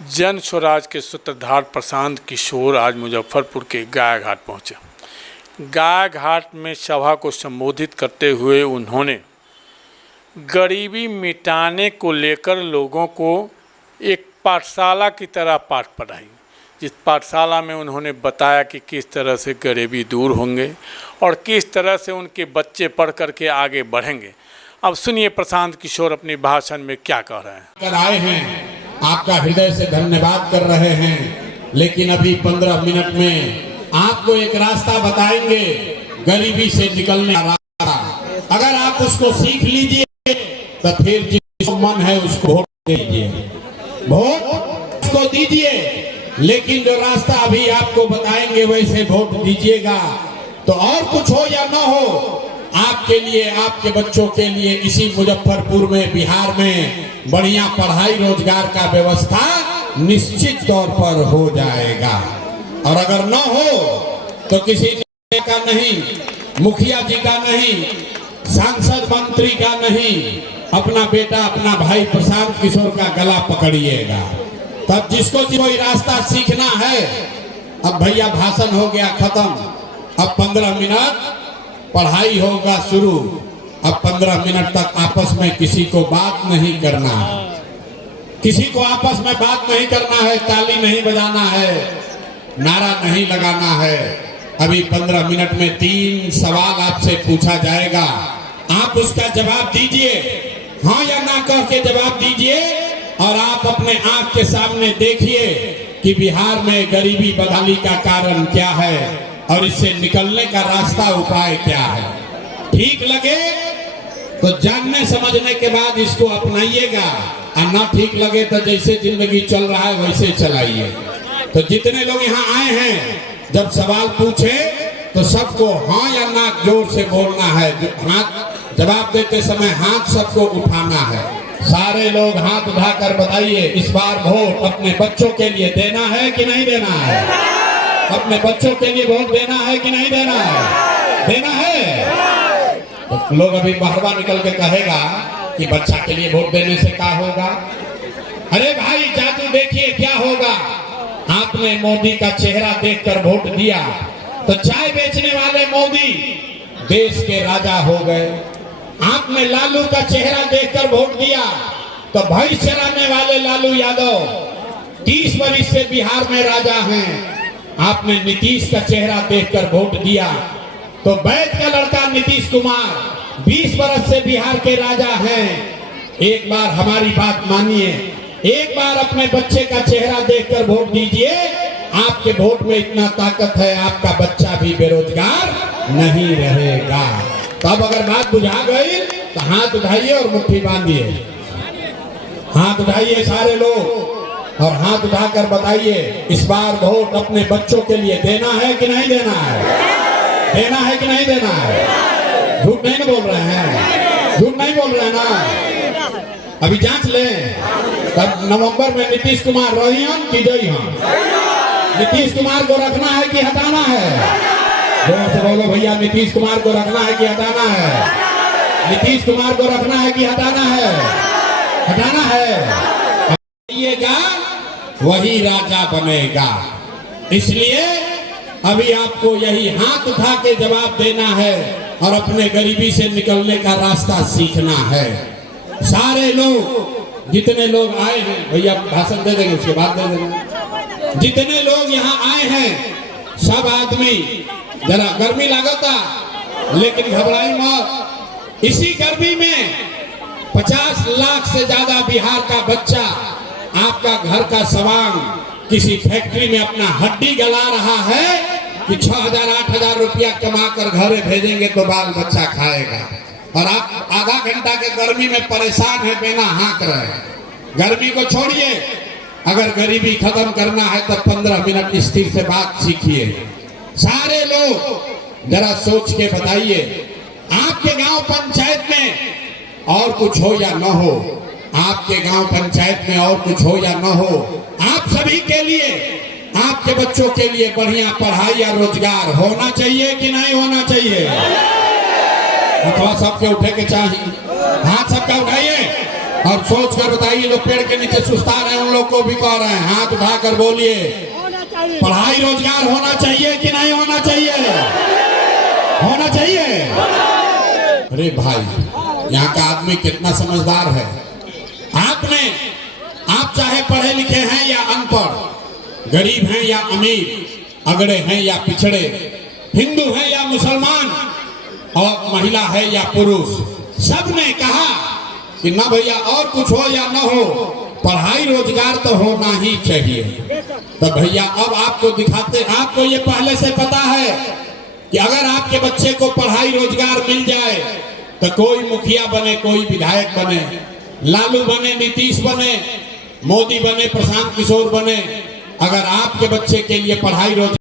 जन स्वराज के सूत्रधार प्रशांत किशोर आज मुजफ्फरपुर के गाय घाट पहुँचे। गाय घाट में सभा को संबोधित करते हुए उन्होंने गरीबी मिटाने को लेकर लोगों को एक पाठशाला की तरह पाठ पढ़ाई, जिस पाठशाला में उन्होंने बताया कि किस तरह से गरीबी दूर होंगे और किस तरह से उनके बच्चे पढ़ कर के आगे बढ़ेंगे। अब सुनिए प्रशांत किशोर अपने भाषण में क्या कह रहे हैं। आए हैं, आपका हृदय से धन्यवाद कर रहे हैं, लेकिन अभी 15 मिनट में आपको एक रास्ता बताएंगे गरीबी से निकलने का रास्ता। अगर आप उसको सीख लीजिए तो फिर जिसको मन है उसको वोट दीजिए, वोट उसको दीजिए, लेकिन जो रास्ता अभी आपको बताएंगे वैसे वोट दीजिएगा। तो और कुछ हो या ना हो, आपके लिए, आपके बच्चों के लिए इसी मुजफ्फरपुर में, बिहार में बढ़िया पढ़ाई रोजगार का व्यवस्था निश्चित तौर पर हो जाएगा। और अगर न हो तो किसी का नहीं, मुखिया जी का नहीं, सांसद मंत्री का नहीं, अपना बेटा, अपना भाई प्रशांत किशोर का गला पकड़िएगा। तब जिसको कोई रास्ता सीखना है, अब भैया भाषण हो गया खत्म, अब 15 मिनट पढ़ाई होगा शुरू। अब 15 मिनट तक आपस में किसी को बात नहीं करना है, किसी को आपस में बात नहीं करना है, ताली नहीं बजाना है, नारा नहीं लगाना है। अभी 15 मिनट में 3 सवाल आपसे पूछा जाएगा, आप उसका जवाब दीजिए, हाँ या ना कह के जवाब दीजिए। और आप अपने आंख के सामने देखिए कि बिहार में गरीबी बदहाली का कारण क्या है और इससे निकलने का रास्ता, उपाय क्या है। ठीक लगे तो जानने समझने के बाद इसको अपनाइएगा, और ना ठीक लगे तो जैसे जिंदगी चल रहा है वैसे चलाइए। तो जितने लोग यहाँ आए हैं, जब सवाल पूछे तो सबको हाँ या ना जोर से बोलना है। हाथ जवाब देते समय हाथ सबको उठाना है। सारे लोग हाथ उठाकर बताइए, इस बार वोट अपने बच्चों के लिए देना है कि नहीं देना है? अपने बच्चों के लिए वोट देना है कि नहीं देना है? देना है। तो लोग अभी बाहर निकल के कहेगा कि बच्चा के लिए वोट देने से क्या होगा। अरे भाई जादू देखिए क्या होगा। आपने मोदी का चेहरा देखकर वोट दिया तो चाय बेचने वाले मोदी देश के राजा हो गए। आपने लालू का चेहरा देखकर वोट दिया तो भैंस चराने वाले लालू यादव 30 वर्ष से बिहार में राजा हैं। आपने नीतीश का चेहरा देखकर वोट दिया तो वैद्य का लड़का नीतीश कुमार 20 वर्ष से बिहार के राजा हैं। एक बार हमारी बात मानिए, एक बार अपने बच्चे का चेहरा देखकर वोट दीजिए। आपके वोट में इतना ताकत है, आपका बच्चा भी बेरोजगार नहीं रहेगा। तब अगर बात बुझा गई तो हाथ उठाइए और मुट्ठी बांधिए। हाथ उठाइए सारे लोग और हाथ उठाकर बताइए, इस बार वोट अपने बच्चों के लिए देना है कि नहीं देना है? देना है कि नहीं देना है? झूठ नहीं बोल रहे हैं, झूठ नहीं बोल रहे हैं ना। अभी जांच लें, तब नवंबर में नीतीश कुमार रही हम कि जई हम? नीतीश कुमार को रखना है कि हटाना है? जोर से बोलो भैया, नीतीश कुमार को रखना है कि हटाना है? नीतीश कुमार को रखना है कि हटाना है? हटाना है। वही राजा बनेगा। इसलिए अभी आपको यही हाथ उठा के जवाब देना है और अपने गरीबी से निकलने का रास्ता सीखना है। सारे लोग, जितने लोग आए हैं, भैया भाषण दे देंगे उसके बाद दे देंगे। जितने लोग यहाँ आए हैं सब आदमी, जरा गर्मी लागता लेकिन घबराई मत। इसी गर्मी में 50 लाख से ज्यादा बिहार का बच्चा आपका घर का सवांग किसी फैक्ट्री में अपना हड्डी गला रहा है कि 6,000-8,000 रुपया कमा कर घरे भेजेंगे तो बाल बच्चा खाएगा। और आप आधा घंटा के गर्मी में परेशान है, बिना हाँक रहे। गर्मी को छोड़िए, अगर गरीबी खत्म करना है तो 15 मिनट स्थिर से बात सीखिए। सारे लोग जरा सोच के बताइए, आपके गांव पंचायत में और कुछ हो या न हो, आपके गांव पंचायत में और कुछ हो या न हो, आप सभी के लिए, आपके बच्चों के लिए बढ़िया पढ़ाई या रोजगार होना चाहिए कि नहीं होना चाहिए? थोड़ा सबके उठे के चाहिए, हाथ सबका उठाइए। और सोच कर बताइए, जो पेड़ के नीचे सुस्ता रहे हैं उन लोग को भी कह रहे हैं, हाथ उठाकर बोलिए, पढ़ाई रोजगार होना चाहिए कि नहीं होना चाहिए? होना चाहिए। अरे भाई, यहाँ का आदमी कितना समझदार है। आप चाहे पढ़े लिखे हैं या अनपढ़, गरीब हैं या अमीर, अगड़े हैं या पिछड़े, हिंदू हैं या मुसलमान, और महिला है या पुरुष, सब ने कहा कि ना भैया और कुछ हो या ना हो, पढ़ाई रोजगार तो होना ही चाहिए। तो भैया अब आपको दिखाते, आपको ये पहले से पता है कि अगर आपके बच्चे को पढ़ाई रोजगार मिल जाए तो कोई मुखिया बने, कोई विधायक बने, लालू बने, नीतीश बने, मोदी बने, प्रशांत किशोर बने, अगर आपके बच्चे के लिए पढ़ाई रोजगार